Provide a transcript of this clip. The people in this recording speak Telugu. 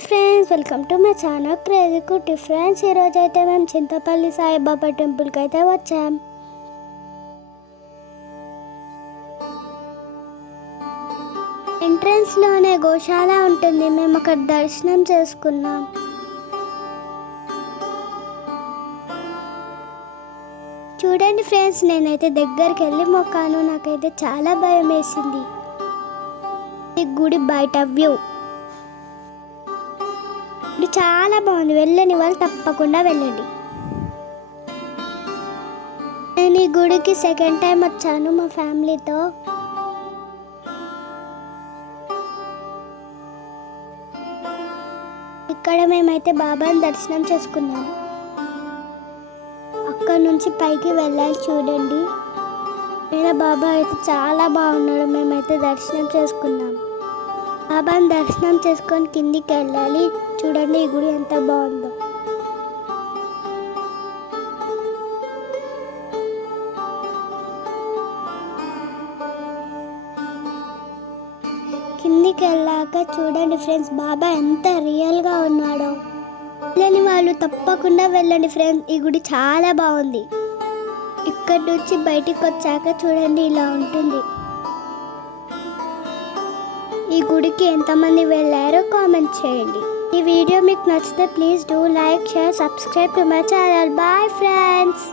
Hi friends, welcome to my channel crazy కుట్టి ఫ్రెండ్స్. ఈరోజు అయితే మేము చింతపల్లి సాయిబాబా టెంపుల్కి అయితే వచ్చాం. ఎంట్రన్స్లోనే గోశాల ఉంటుంది. మేము అక్కడ దర్శనం చేసుకున్నాం. చూడండి ఫ్రెండ్స్, నేనైతే దగ్గరికి వెళ్ళి మొక్కాను. నాకైతే చాలా భయం వేసింది. ఈ గుడి బయట వ్యూ ఇది చాలా బాగుంది. వెళ్ళని వాళ్ళు తప్పకుండా వెళ్ళండి. నేను ఈ గుడికి సెకండ్ టైం వచ్చాను మా ఫ్యామిలీతో. ఇక్కడ మేమైతే బాబాని దర్శనం చేసుకున్నాము. అక్కడ నుంచి పైకి వెళ్ళాలి. చూడండి, బాబా అయితే చాలా బాగున్నాడు. మేమైతే దర్శనం చేసుకున్నాము. బాబాని దర్శనం చేసుకొని కిందికి వెళ్ళాలి. చూడండి ఈ గుడి ఎంత బాగుందో. కిందికి వెళ్ళాక చూడండి ఫ్రెండ్స్, బాబా ఎంత రియల్గా ఉన్నాడో. వెళ్ళని వాళ్ళు తప్పకుండా వెళ్ళండి ఫ్రెండ్స్. ఈ గుడి చాలా బాగుంది. ఇక్కడ నుంచి బయటికి వచ్చాక చూడండి ఇలా ఉంటుంది. ఈ గుడికి ఎంతమంది వెళ్ళారో కామెంట్ చేయండి. ఈ వీడియో మీకు నచ్చితే please do like, share, subscribe to my channel. Bye friends.